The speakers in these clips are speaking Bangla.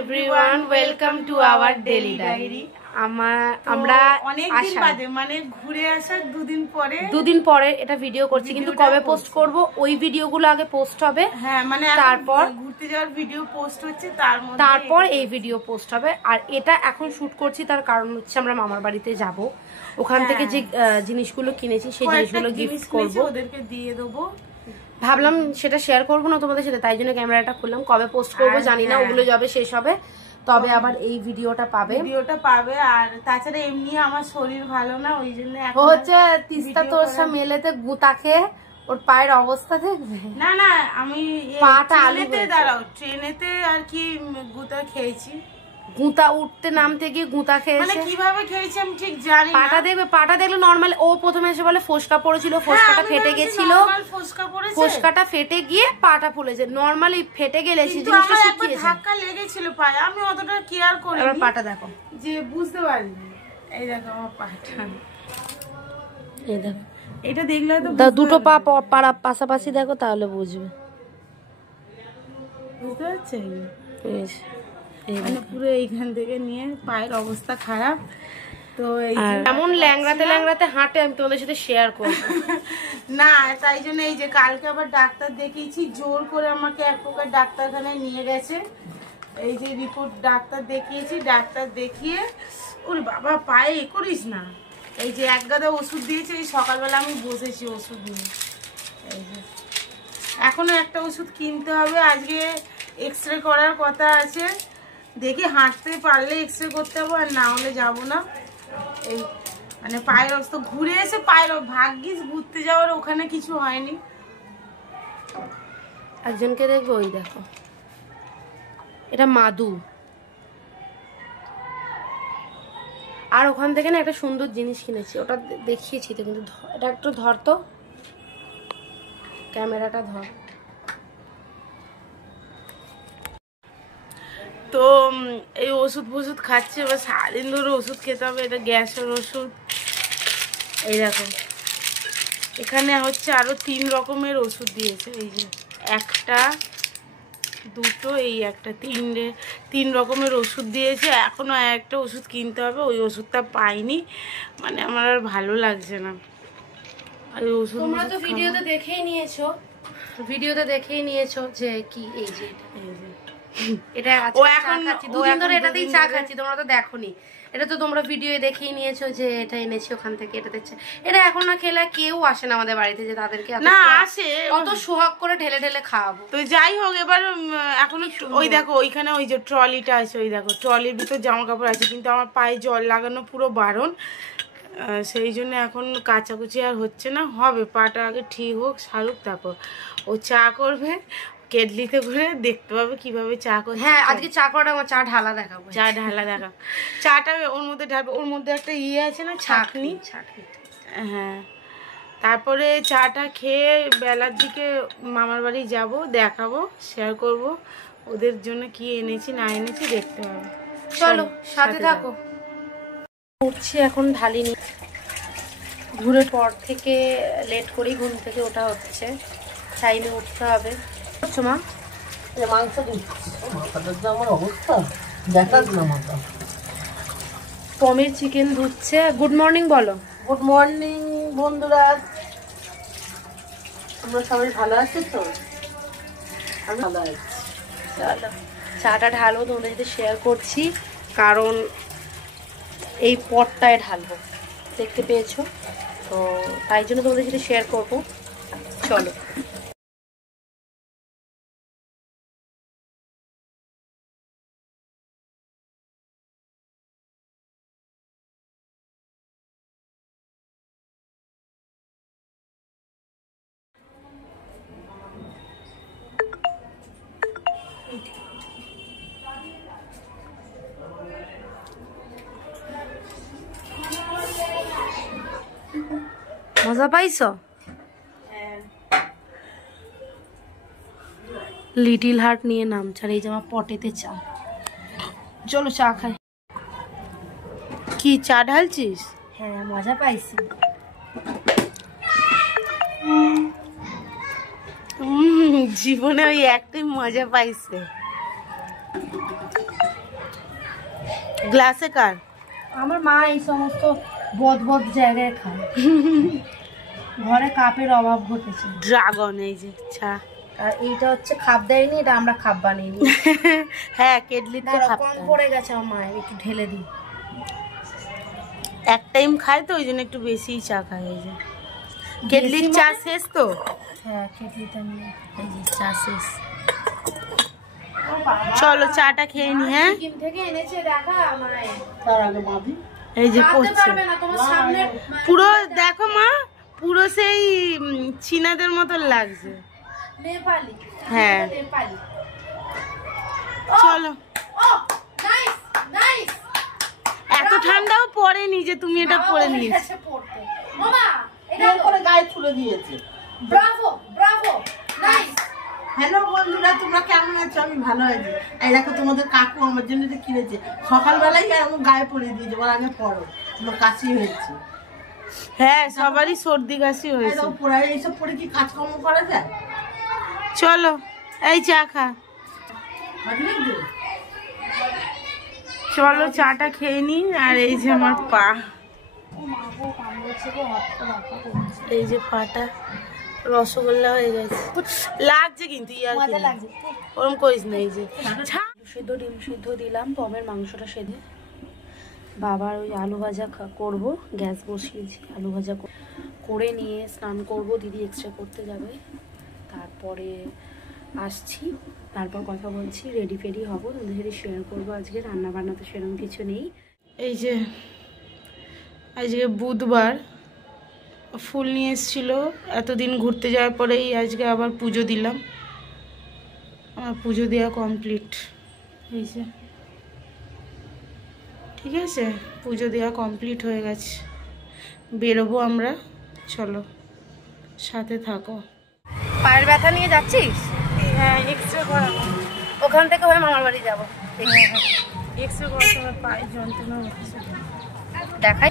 everyone, welcome to our daily diary. আমরা অনেক দিন বাদে মানে ঘুরে আসার দুদিন পরে এটা ভিডিও করছি, কিন্তু কবে পোস্ট করব ওই ভিডিওগুলো আগে পোস্ট হবে। হ্যাঁ, মানে তারপর ঘুরতে যাওয়ার ভিডিও পোস্ট হচ্ছে, তারপর এই ভিডিও পোস্ট হবে। আর এটা এখন শুট করছি তার কারণ হচ্ছে আমরা মামার বাড়িতে যাব, ওখান থেকে যে জিনিসগুলো কিনেছি সেই জিনিসগুলো গিফট করব, ওদেরকে দিয়ে দেবো। ভাবলাম সেটা শেয়ার করবো না তোমাদের সাথে, তাই জন্য ক্যামেরাটা খুললাম। কবে পোস্ট করবো জানি না, ওগুলো যাবে শেষ হবে তবে আবার এই ভিডিওটা পাবে। আর তাছাড়া এমনি আমার শরীর ভালো না, ওই জন্য হচ্ছে তিস্তা তোরসা মেলেতে গুতা খেয়ে ওর পায়ের অবস্থা দেখবে। না না, আমি পাটা আলুতে দাঁড়াও, ট্রেনেতে আর কি গুতা খেয়েছি। গুঁতা উঠতে নামতে গিয়ে গুঁতা খেয়েছে, মানে কিভাবে খেয়েছি আমি ঠিক জানি না। পাটা দেখলে নরমাল, ও প্রথমে এসে বলে ফোসকা পড়েছিল, ফোসকাটা ফেটে গেছিল, ফোসকাটা ফেটে গিয়ে পাটা ফুলেছে। নরমালি ফেটে গেলে জিনিসটা শুকিয়েছে, ধাক্কা লেগেছিল পায়ে, আমি অতটা কেয়ার করিনি। এবার পাটা দেখো, যে বুঝতে পারিনি। এই দেখো আমার পাটা, এই দেখো, এটা দেখলে তো দুটো পা পাশাপাশি দেখো তাহলে বুঝবে, বুঝতে পারছো? মানে পুরো এইখান থেকে নিয়ে পায়ের অবস্থা খারাপ। তো এমন ল্যাংড়াতে ল্যাংড়াতে হাঁটে, আমি তোমাদের সাথে শেয়ার করব না, তাই জন্য এই যে কালকে আবার ডাক্তার দেখিয়েছি, জোর করে আমাকে এক প্রকার ডাক্তারখানায় নিয়ে গেছে। এই যে রিপোর্ট ডাক্তার দেখিয়েছি, ডাক্তার দেখিয়ে ওর বাবা পায়ে করিস না, এই যে এক গাদা ওষুধ দিয়েছে। এই সকালবেলা আমি বসেছি ওষুধ নিয়ে, এই যে এখনো একটা ওষুধ কিনতে হবে। আজকে এক্সরে করার কথা আছে, দেখি হাঁটতে পারলে এক্সরে করতে হবে, আর না হলে যাবো না। এই মানে পায়ের অবস্থা, ঘুরে এসে পায়ের ভাগ্যিস ঘুরতে যাওয়ার ওখানে কিছু হয়নি। একজনকে দেখবো, ওই দেখো এটা মাদু। আর ওখান থেকে না একটা সুন্দর জিনিস কিনেছি, ওটা দেখিয়েছি তো, কিন্তু এটা একটু ধর তো, ক্যামেরাটা ধর। তো এই ওষুধ ফষুধ খাচ্ছে, এবার সারাদিন ধরে ওষুধ খেতে হবে, এটা গ্যাসের ওষুধ। এই দেখো এখানে হচ্ছে আরো 3 রকমের ওষুধ দিয়েছে, এই যে একটা দুটো এই একটা, 3 রকমের ওষুধ দিয়েছে। এখনো একটা ওষুধ কিনতে হবে, ওই ওষুধটা পাইনি, মানে আমার আর ভালো লাগছে না। আর ওষুধ তোমরা তো ভিডিওতে দেখেই নিয়েছো যে কি, এই যে এটা ও এখন দুদিন ধরে এটাতেই চা খাচ্ছি, তোমরা তো দেখোনি। এটা তো তোমরা ভিডিও দেখেই নিয়েছো যে এটা এনেছি ওখান থেকে, এটা দেখছে। এটা এখন না খেলে কেউ আসে না আমাদের বাড়িতে, যে তাদেরকে না আসে কত সোহাগ করে ঢেলে ঢেলে খাওয়াবো। তো যাই হোক, এবার এখন ওই দেখো ওইখানে ওই যে ট্রলিটা আছে, ওই দেখো ট্রলির ভিতর জামা কাপড় আছে, কিন্তু আমার পায়ে জল লাগানো পুরো বারণ, সেই জন্য এখন কাচাকুচি আর হচ্ছে না। হবে, পাটা আগে ঠিক হোক, সারুক, তারপর ও চা করবে কেটলিতে করে, দেখতে পাবে কিভাবে চা করে। হ্যাঁ, আজকে চা করাটা আমার চা ঢালা দেখাবো, চাটা ওর মধ্যে ঢালবে। ওর মধ্যে একটা ইয়ে আছে না, ছাঁকনি। হ্যাঁ, তারপরে চাটা খেয়ে বেলার দিকে মামার বাড়ি যাব, দেখাবো, শেয়ার করব ওদের জন্য কি এনেছি না এনেছি, দেখতে হবে। চলো সাথে থাকো। উঠছি এখন, ঢালিনি, ঘুরে পর থেকে লেট করেই ঘুম থেকে ওঠা হচ্ছে, টাইমে উঠতে হবে। মা মাংস পমের চিকেন ধুচ্ছে। গুড মর্নিং বলো। গুড মর্নিং বন্ধুরা, তোমরা সবাই ভালো আছো তো? আমি ভালো আছি। চলো চাটা ঢালবো, তোমাদের সাথে শেয়ার করছি, কারণ এই পটটায় ঢালবো, দেখতে পেয়েছো তো, তাই জন্য তোমাদের সাথে শেয়ার করবো। চলো। মজা পাইছো? লিটিল হার্ট নিয়ে নামছে, আর এই যে আমার পটেতে চা। চলো চা খাই। কি চা ঢালছিস? হ্যাঁ, মজা পাইছি। জীবনে ওই একটাই মজা পাইছে। গ্লাসে কার? আমার মা এই সমস্ত বদ জায়গায় খায়। ঘরে কাপের অভাব ঘটেছে। ড্রাগন এই যে চা, আর এইটা হচ্ছে খাপ দেয়নি, এটা আমরা খাপ বানিয়ে নিই। হ্যাঁ কেটলিতে খাপ কম পড়ে গেছে আমার মায়ের, একটু ঢেলে দিই। এক টাইম খায় তো ওই জন্য একটু বেশিই চা খায়। এই যে কেটলির চা শেষ তো? হ্যাঁ কেটলিতে নিয়ে এই যে চা শেষ। চলো চাটা খেয়ে নি। হ্যাঁ থেকে এনেছে দেখা আমায়। এই যে পড়ছে পুরো, দেখো মা পুরো সেই চীনাদের মতো লাগছে। নেপালি। হ্যাঁ নেপালি। চলো। এত ঠান্ডাও পড়েনি যে তুমি এটা পরে নিয়েছো। মামা এটা করে গায়ে তুলে দিয়েছে। Bravo Bravo nice. হ্যালো বন্ধুরা, তোমরা কেমন আছো? আমি ভালো আছি। এই দেখো তোমাদের কাকু আমার জন্য এটা কিনেছে, সকালবেলায় আমি গায়ে পরিয়ে দিয়েছে, বলে আগে পরো, তোমার কাশি হয়েছে। হ্যাঁ সবারই সর্দি কাশি হয়েছে। এইসব পরে কি কাজকর্ম করা যায়? চলো এই চা খা। চলো চাটা খেয়ে নি। আর এই যে আমার পা, এই যে পাটা রসগোল্লা হয়ে গেছে, লাগছে কিন্তু ওরম করিস না। এই যে সিদ্ধ ডিম সিদ্ধ দিলাম, পমের মাংসটা সেধে। বাবার ওই আলু ভাজা করবো, গ্যাস বসিয়েছি। আলু ভাজা করে নিয়ে স্নান করব, দিদি এক্সট্রা করতে যাবে, তারপরে আসছি, তারপর কথা বলছি, রেডি ফেডি হবো, তোমাদের সাথে শেয়ার করবো। আজকে রান্না বান্না তো সেরকম কিছু নেই। এই যে আজকে বুধবার, ফুল নিয়ে এসেছিল এতদিন ঘুরতে যাওয়ার পরেই আজকে আবার পুজো দিলাম। আমার পুজো দেওয়া কমপ্লিট। এই যে ঠিক আছে, পুজো দেওয়া কমপ্লিট হয়ে গেছে, বেরোবো আমরা। চলো সাথে থাকো। পায়ের ব্যথা নিয়ে যাচ্ছিস? হ্যাঁ এক্সরে করাবো, ওখান থেকে হয়ে মামার বাড়ি যাবো। এক্সরে করাতে আমার পায়ে যন্ত্রণা হচ্ছে। দেখাই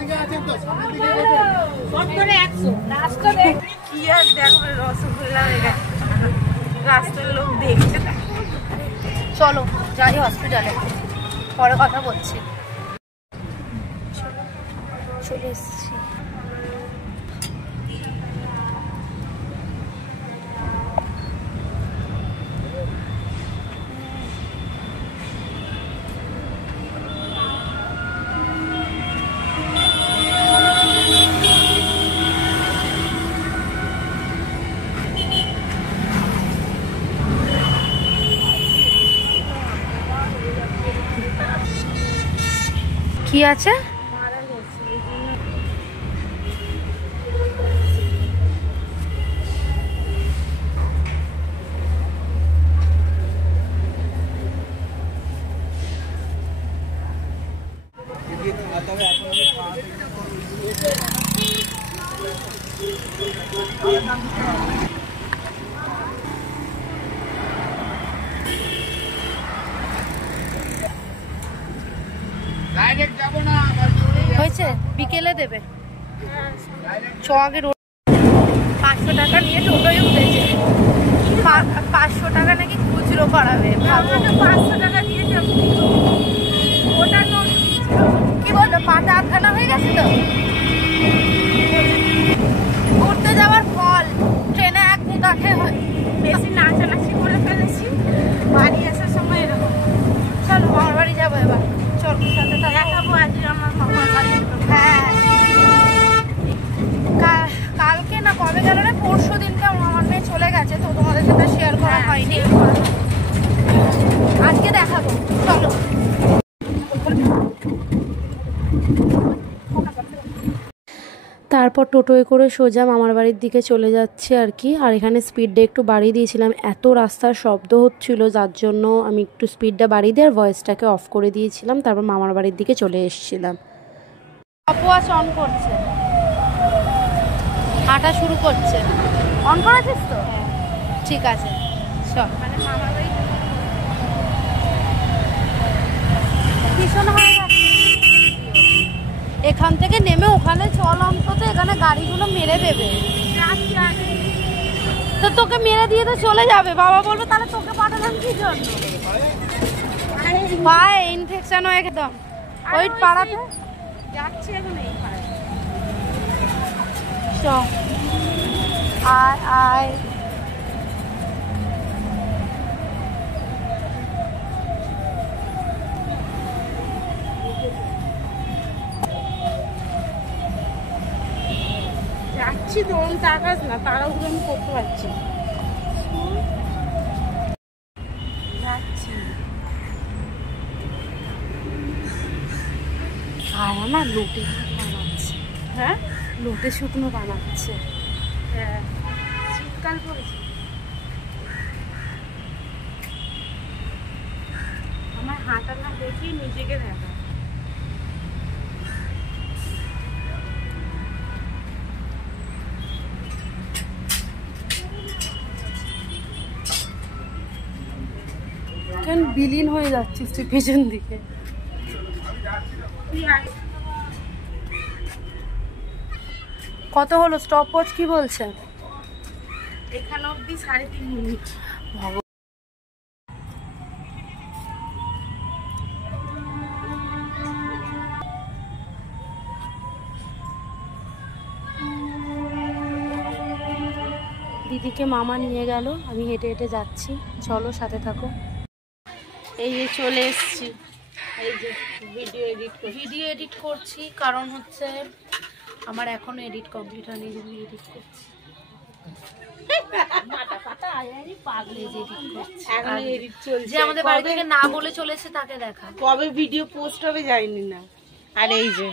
কি আর দেখো, রসগোল্লা হয়ে গেছে, রাস্তার লোক দেখছে। চলো যাই হসপিটালে, পরে কথা বলছি। চলে এসছি। কি আছে? হয়েছে, বিকেলে দেবে। চ আগে 500 টাকা নিয়ে টোটোয় উঠেছে। 500 টাকা নাকি খুচরো করাবে। 500 টাকা দিয়ে ওটা কি বলতো, পাটা আটখানা হয়ে গেছে তো। ঘুরতে যাওয়ার ফল, ট্রেনে এক মুদাকে বেশি নাচানাচি করে ফেলেছি, বাড়ি আসার সময় এরকম। চলো মামার বাড়ি যাবো এবার। চল সাথে দেখাবো আজকে আমার মামার বাড়ি। হ্যাঁ কালকে না কবে গেল রে, পরশু দিনকে আমার মেয়ে চলে গেছে, তো তোমাদের সাথে শেয়ার করা হয়নি। আজকে দেখাবো, চলো। তারপর টোটোয় করে সোজা মামার বাড়ির দিকে চলে যাচ্ছে আর কি। আর এখানে স্পিডটা একটু বাড়িয়ে দিয়েছিলাম, এত রাস্তার শব্দ হচ্ছিল, যার জন্য আমি একটু স্পিডটা বাড়িয়ে দিয়ে আর ভয়েসটাকে অফ করে দিয়েছিলাম। তারপর মামার বাড়ির দিকে চলে এসেছিলাম। অপওয়াচ অন করছে, হাঁটা শুরু করছে। অন করেছিস তো? ঠিক আছে সব মানে মামার বাড়ি ভীষণ হয়ে গেছে। এখান থেকে নেমে ওখানে চল, অন্তত এখানে গাড়িগুলো মেরে দেবে। তো তোকে মেরে দিয়ে তো চলে যাবে, বাবা বলবে তাহলে তোকে পাঠালাম কি জন্য? পায়ে ইনফেকশন হয়ে একদম। ওই পাড়াতে যাচ্ছি এখন এই পাড়ায়। চ আয় আয় যাচ্ছি তো তাকাস না, তাড়াহুড়ো আমি করতে পারছি। যাচ্ছি আর আমার লোটে বানাচ্ছে। হ্যাঁ লোটে শুকনো বানাচ্ছে। হ্যাঁ শীতকাল পড়েছে। আমার হাঁটা না দেখি নিজেকে দেখা। কেন বিলীন হয়ে যাচ্ছিস তুই পেছন দিকে? কত হলো স্টপ ওয়াচ কি বলছে? এখানে অব্দি 3.5 মিনিট। দিদিকে মামা নিয়ে গেল, আমি হেঁটে হেঁটে যাচ্ছি, চলো সাথে থাকো। এই যে চলে এসছি, এই যে ভিডিও এডিট করছি, কারণ হচ্ছে আমার এখনো এডিট কমপ্লিট হয়নি, আমি এডিট করছি। যে আমাদের বাড়ি থেকে না বলে চলেছে তাকে দেখা। কবে ভিডিও পোস্ট হবে জানি না। আর এই যে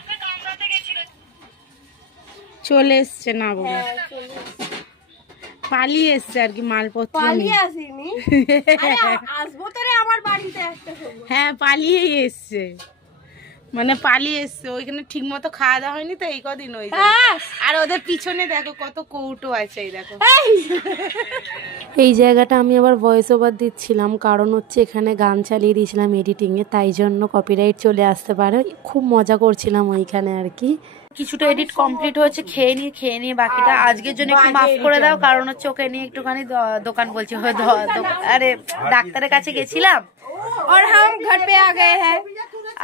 চলে এসছে না বলে, পালিয়ে এসছে আর কি মালপত্র নিয়ে। আসবো তো রে আমার বাড়িতে একটা খবর। হ্যাঁ পালিয়েই এসছে, মানে পালিয়ে এসছে। ওইখানে ঠিক মতো খাওয়া দাওয়া হয়নি তো এই কদিন ওই। আর ওদের পিছনে দেখো কত কৌটো আছে, এই দেখো। এই জায়গাটা আমি আবার ভয়েস ওভার দিচ্ছিলাম, কারণ হচ্ছে এখানে গান চালিয়ে দিয়েছিলাম এডিটিংয়ে, তাই জন্য কপিরাইট চলে আসতে পারে। খুব মজা করছিলাম ওইখানে আর কি। কিছুটা এডিট কমপ্লিট হয়েছে, খেয়ে নিয়ে বাকিটা আজকের জন্য একটু মাফ করে দাও, কারণ হচ্ছে ওকে নিয়ে একটুখানি দোকান বলছি, আরে ডাক্তারের কাছে গেছিলাম और हम घर पे आ गए हैं,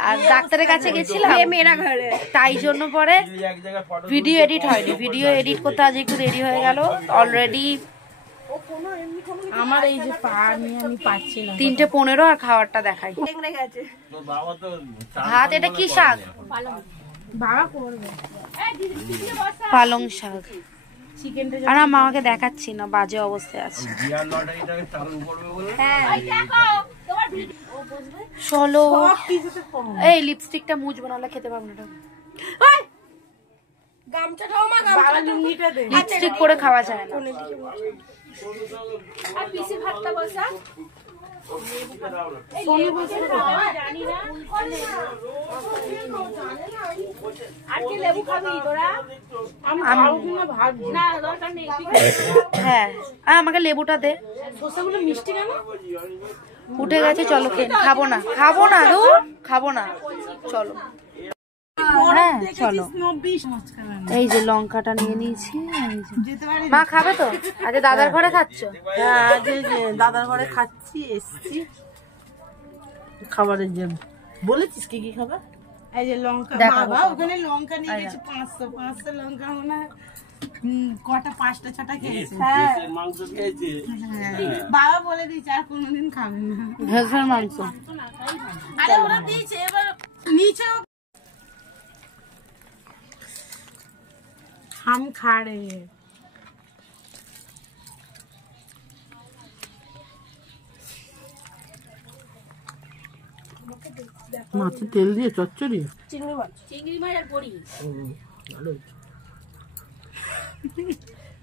আর ডাক্তারের কাছে গেছিলাম মেরা ঘরে, তাই জন্য পরে ভিডিও এডিট হয়নি। ভিডিও এডিট করতে আজ একটু দেরি হয়ে গেল অলরেডি। আমার এই যে পা নিয়ে আমি পাচ্ছি না। 3:15 আর খাবারটা দেখাই। ভাত, এটা কি শাক? বাবা করবে পালং শাক। আর মামাকে দেখাচ্ছি না, বাজে অবস্থায় আছে। চলো, এই লিপস্টিকটা মুছ বানালে খেতে পারবো না। লিপস্টিক করে খাওয়া যায় না। হ্যাঁ আমাকে লেবুটা দে। মিষ্টি কেন উঠে গেছে, চলো খাবো না খাবো না চলো। হ্যাঁ চলো, এই যে লঙ্কাটা নিয়ে নিয়েছি। মা খাবে তো? আজকে দাদার ঘরে খাচ্ছ? হ্যাঁ আজকে দাদার ঘরে খাচ্ছি, এসছি খাবারের জন্য। বলেছিস কি কি খাবার? এই যে লঙ্কা, বাবা ওখানে লঙ্কা নিয়ে গেছে 500 লঙ্কা, মনে কটা 5টা 6টা খেয়েছে। হ্যাঁ মাংস খেয়েছে। বাবা বলে দিয়েছে আর কোনোদিন খাবে না ভেজের মাংস। আরে ওরা দিয়েছে, এবার নিচে हम खा रहे हैं। মাছের তেল দিয়ে চচ্চড়ি, চিংড়ি মাছ আর বড়ি।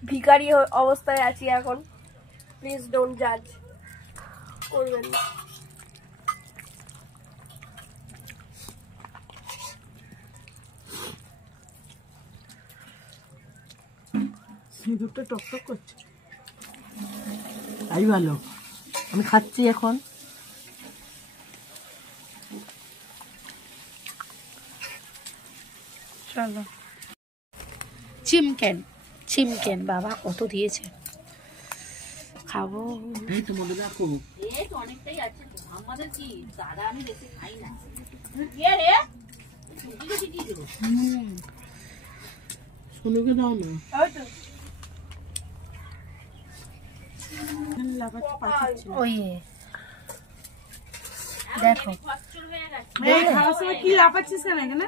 ভিখারি অবস্থায় আছি এখন, প্লিজ ডোন্ট জাজ করবেন না। সিঁদুরটা টকটক করছে, তাই ভালো। আমি খাচ্ছি এখন। চলো, চিমকেন বাবা কত দিয়েছে, খাবো। সোনুকে দাও না। ওই দেখো কি লাফাচ্ছিস কেন এখানে?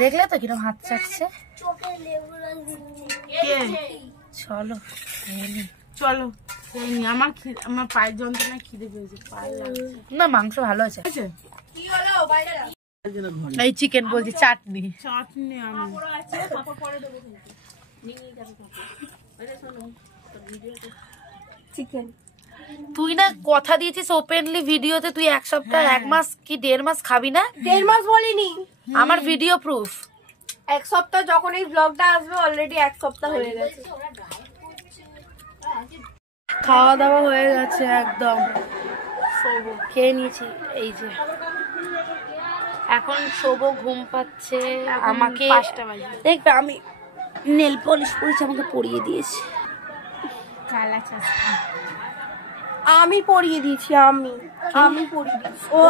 দেখলে তো কিরকম হাত চাটছে। চলো চলো আমার পায়ের যন্ত্রণা খিদে পেয়েছে, পায়ে লাগছে না, মাংস ভালো আছে। এই চিকেন বলছি, চাটনি চাটনি আমি চিকেন। তুই না কথা দিয়েছিস ওপেনলি ভিডিওতে তুই 1 সপ্তাহ 1 মাস কি 1.5 মাস খাবি না। 1.5 মাস বলিনি, আমার ভিডিও প্রুফ। 1 সপ্তাহ যখন এই ব্লগটা আসবে অলরেডি 1 সপ্তাহ হয়ে গেছে। খাওয়া দাওয়া হয়ে গেছে একদম, খেয়ে নিয়েছি। এই যে এখন শোবো, ঘুম পাচ্ছে আমাকে। 5টা বাজে। দেখবে আমি নেল পলিশ পরেছি, আমাকে পরিয়ে দিয়েছে। কালা চাষা আমি পরিয়ে দিয়েছি, আমি পরিয়ে দিয়েছি। ও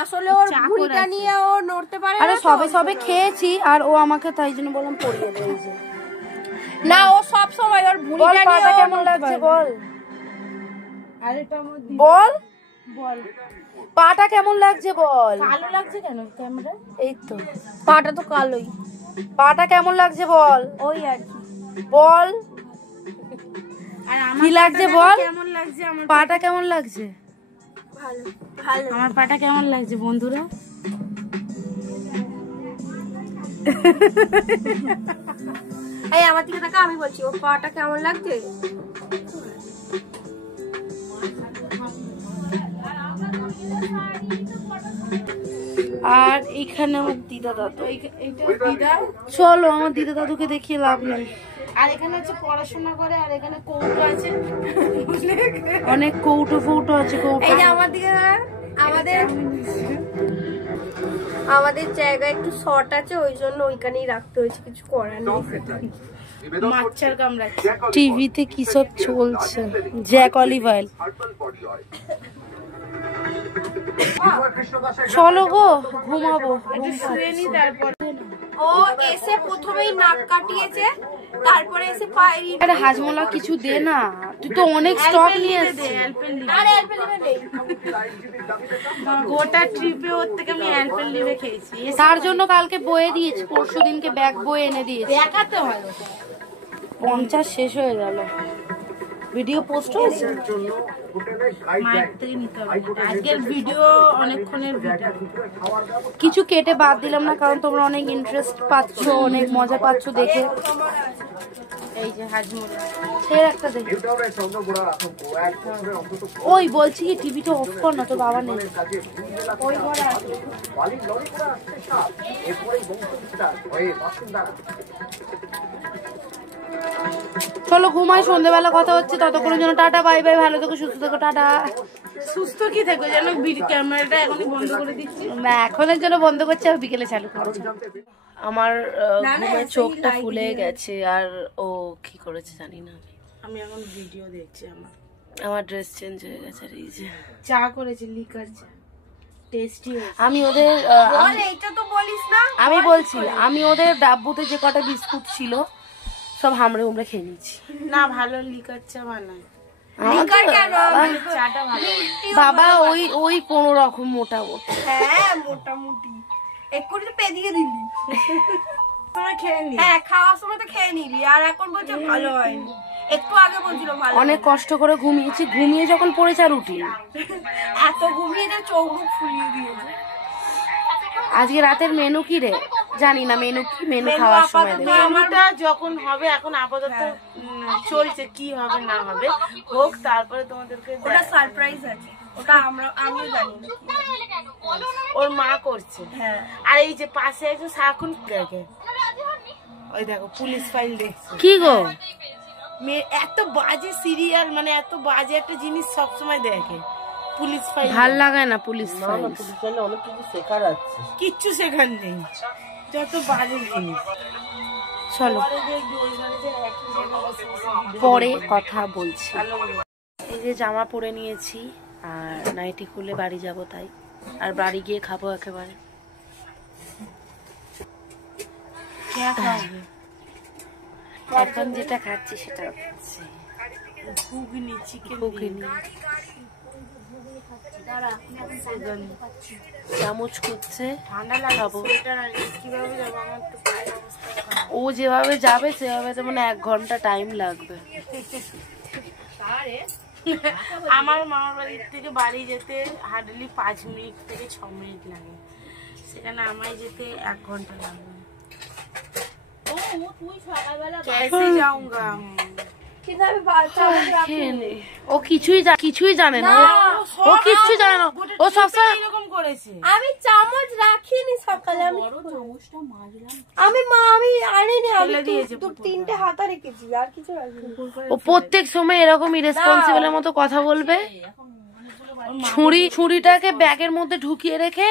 আসলে ওর ভুঁড়িটা নিয়ে ও নড়তে পারে না। আরে সবে সবে খেয়েছি আর ও আমাকে তাই জন্য বললাম পরিয়ে দিয়েছে। না, ও সব সময় ওর ভুঁড়িটা নিয়ে কেমন লাগছে বল, বল বল পাটা কেমন লাগছে বল। কালো লাগছে কেন ক্যামেরা? এই তো পাটা তো কালোই। পাটা কেমন লাগছে বল, ওই আর কি বল আর কি লাগছে বল, কেমন লাগছে আমার পাটা কেমন লাগছে? ভালো ভালো। আমার পাটা কেমন লাগছে বন্ধুরা? এই আমার দিকে তাকা, আমি বলছি ওর পাটা কেমন লাগছে। আর এখানে আমার দিদা দাদু, চলো আমার দিদা দাদুকে দেখিয়ে লাভ নেই। আর এখানে হচ্ছে পড়াশোনা করে, আর এখানে কৌটো আছে, অনেক কৌটো ফৌটো আছে। কৌটো এই যে আমার দিকে আমাদের জায়গা একটু শর্ট আছে, ওই জন্য ওইখানেই রাখতে হয়েছে, কিছু করার নেই। মাচ্ছার কামড়াচ্ছে। টিভিতে কি সব চলছে, জ্যাক অলিভ অয়েল। চলো গো ঘুমাবো। শুয়ে নি, তারপর ও এসে প্রথমেই নাক কাটিয়েছে, তারপরে এসে পায়ে। আরে হাজমোলা কিছু দে না, তুই তো অনেক স্টক নিয়ে এসেছিস। আরে অ্যালপেনলিবে নেই। গোটা ট্রিপে ওর থেকে আমি অ্যালপেনলিবে খেয়েছি। তার জন্য কালকে বয়ে দিয়েছি, পরশু দিনকে ব্যাগ বয়ে এনে দিয়েছি। দেখাতে হয় 50 শেষ হয়ে গেল। ভিডিও পোস্ট হয়েছে, মায়ের থেকে নিতে হবে। আজকের ভিডিও অনেকক্ষণের ভিডিও, কিছু কেটে বাদ দিলাম না কারণ তোমরা অনেক ইন্টারেস্ট পাচ্ছ, অনেক মজা পাচ্ছ দেখে। এই যে হাজমোলা ফের একটা দেখে। ওই বলছি কি টিভিটা অফ কর না, তোর বাবা নেই। ওই ঘরে আছে। চলো ঘুমাই, সন্ধ্যেবেলা কথা হচ্ছে, ততক্ষণের জন্য টাটা বাই বাই, ভালো থেকো সুস্থ থেকো, টাটা। সুস্থ কি থাকো যেন, ক্যামেরাটা এখনই বন্ধ করে দিচ্ছি। না এখনের জন্য বন্ধ করছে, আর বিকেলে চালু করছি। আমার ঘুমের চোখটা ফুলে গেছে, আর ও কি করেছে জানি না। আমি এখন ভিডিও দেখছি। আমার ড্রেস চেঞ্জ হয়ে গেছে। আর এই যে চা করেছি, লিকার চা, টেস্টি। আমি ওদের এইটা তো বলিস না। আমি বলছি, আমি ওদের ডাব্বুতে যে কটা বিস্কুট ছিল সব হামড়ে উমড়ে খেয়ে নিয়েছি। না ভালো লিকার চা বানায়। চাটা ভালো বাবা ওই কোন রকম মোটামুটি। হ্যাঁ মোটামুটি একটু পেদিকে দিলি। খেয়ে নি। হ্যাঁ খাওয়ার সময় তো খেয়ে নিবি, আর এখন বলছে ভালো হয়নি। একটু আগে বলছিল ভালো। অনেক কষ্ট করে ঘুমিয়েছি, ঘুমিয়ে যখন পড়েছে আর উঠি। এত ঘুমিয়ে যে চোখ মুখ ফুলিয়ে দিয়েছে। আজকে রাতের মেনু কি রে জানি না, মেনু কি, মেনু খাওয়ার সময় দেখব। মেনুটা যখন হবে, এখন আপাতত চলছে, কি হবে না হবে হোক, তারপরে তোমাদেরকে। ওটা সারপ্রাইজ আছে, ওটা আমিও জানি না। ওর মা করছে। হ্যাঁ আর এই যে পাশে একজন সারাক্ষণ দেখে, ওই দেখো পুলিশ ফাইল দেখছে। কি গো এত বাজে সিরিয়াল, মানে এত বাজে একটা জিনিস সবসময় দেখে পুলিশ ফাইল। ভাল লাগায় না পুলিশ ফাইল, অনেক কিছু শেখার আছে। কিচ্ছু শেখার নেই, যত বাজে জিনিস। চলো পরে কথা বলছি। এই যে জামা পরে নিয়েছি আর নাইটি খুলে বাড়ি যাব, তাই আর বাড়ি গিয়ে খাবো একেবারে। এখন যেটা খাচ্ছি সেটা হচ্ছে ঘুগনি, চিকেন ঘুগনি। চামচ করছে, ঠান্ডা লাগবে। কিভাবে যাবো? আমার তো ও যেভাবে যাবে সেভাবে তো মানে 1 ঘন্টা টাইম লাগবে। আমার মামার বাড়ির থেকে বাড়ি যেতে হার্ডলি 5 মিনিট থেকে 6 মিনিট লাগে, সেখানে আমায় যেতে 1 ঘন্টা লাগবে। कैसे जाऊंगा? ও কিছুই জানে না, ও কিছুই জানে না, ও সবসময় এরকম করেছে। আমি চামচ রাখিনি সকালে, আমি আনিনি, আমি 3টে হাতা রেখেছি, আর কিছু রাখিনি। ও প্রত্যেক সময় এরকম ইরেসপন্সিবলের মতো কথা বলবে। ছুরিটাকে ব্যাগের মধ্যে ঢুকিয়ে রেখে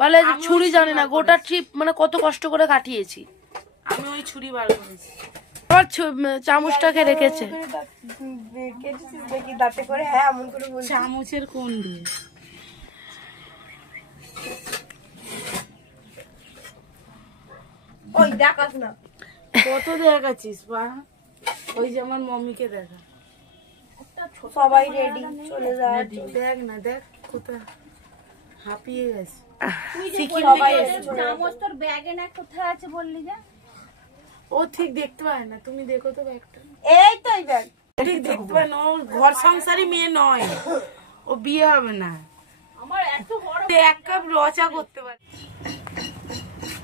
বলে ছুরি জানে না। গোটা ট্রিপ মানে কত কষ্ট করে কাটিয়েছি আমি, ওই ছুরি বার করেছি। আবার চামচটাকে রেখেছে দাঁতে করে। হ্যাঁ, এমন করে বলছি। চামচের কোন দিয়ে? ওই দেখাস না, কত দেখাচ্ছিস বা? ওই যে আমার মম্মিকে দেখা, সবাই রেডি চলে যায়। দেখ না, দেখ কোথায় হাঁপিয়ে গেছে। চামচ তোর ব্যাগে না, কোথায় আছে বললি যে? ও ঠিক দেখতে পায় না, তুমি দেখো তো ব্যাগটা। এই তো এই ব্যাগ ঠিক দেখতে পায় না, ও ঘর সংসারী মেয়ে নয়, ও বিয়ে হবে না। আমার এত বড় 1 কাপ রচা করতে পারে।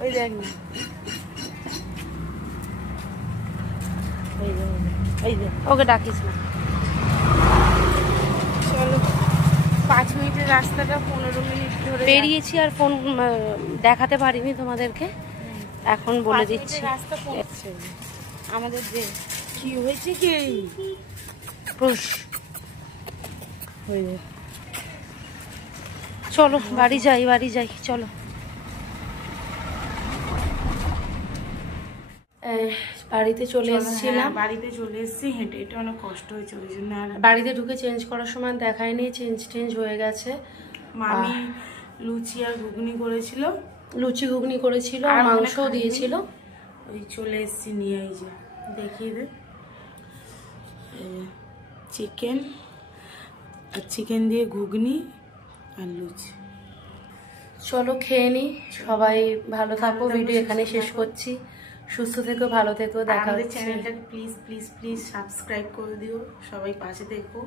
ওই দেখ না, এই দেখ, ওকে ডাকিস না। চলো, 5 মিনিটের রাস্তাটা 15 মিনিট ধরে বেরিয়েছি, আর ফোন দেখাতে পারিনি তোমাদেরকে, এখন বলে দিচ্ছি। রাস্তা পড়ছে আমাদের যে কি হয়েছে, কি চলো বাড়ি যাই চলো। বাড়িতে চলে এসেছিলাম, বাড়িতে চলে এসেছি। হেঁটে হেঁটে অনেক কষ্ট হয়েছে, ওই জন্য আর বাড়িতে ঢুকে চেঞ্জ করার সময় দেখায়নি, চেঞ্জ হয়ে গেছে। মামি লুচি আর ঘুগনি করেছিল, আর মাংসও দিয়েছিল। ওই চলে এসেছি নিয়ে, এই যে দেখিয়ে দে, চিকেন দিয়ে ঘুগনি আর লুচি। চলো খেয়ে নি, সবাই ভালো থাকো। ভিডিও এখানে শেষ করছি। সুস্থ থেকো, ভালো থেকো, দেখা হচ্ছে। চ্যানেলটাকে প্লিজ সাবস্ক্রাইব করে দিও, সবাই পাশে দেখো,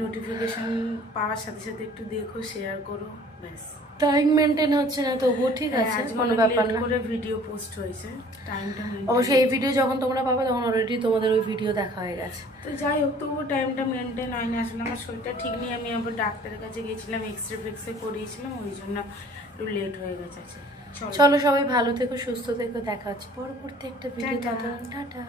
নোটিফিকেশন পাওয়ার সাথে সাথে একটু দেখো, শেয়ার করো। ব্যাস, টাইম মেনটেন হচ্ছে না তবুও ঠিক আছে, কোনো ব্যাপার না। করে ভিডিও পোস্ট হয়েছে, টাইমটা অবশ্যই এই ভিডিও যখন তোমরা পাবে তখন অলরেডি তোমাদের ওই ভিডিও দেখা হয়ে গেছে। তো যাই হোক, তবুও টাইমটা মেনটেন হয়নি। আসলে আমার শরীরটা ঠিক নেই, আমি আবার ডাক্তারের কাছে গেছিলাম, এক্সরে করিয়েছিলাম, ওই জন্য একটু লেট হয়ে গেছে। চলো সবাই ভালো থেকো, সুস্থ থেকো, দেখা হচ্ছে পরবর্তী একটা ভিডিও। টাটা।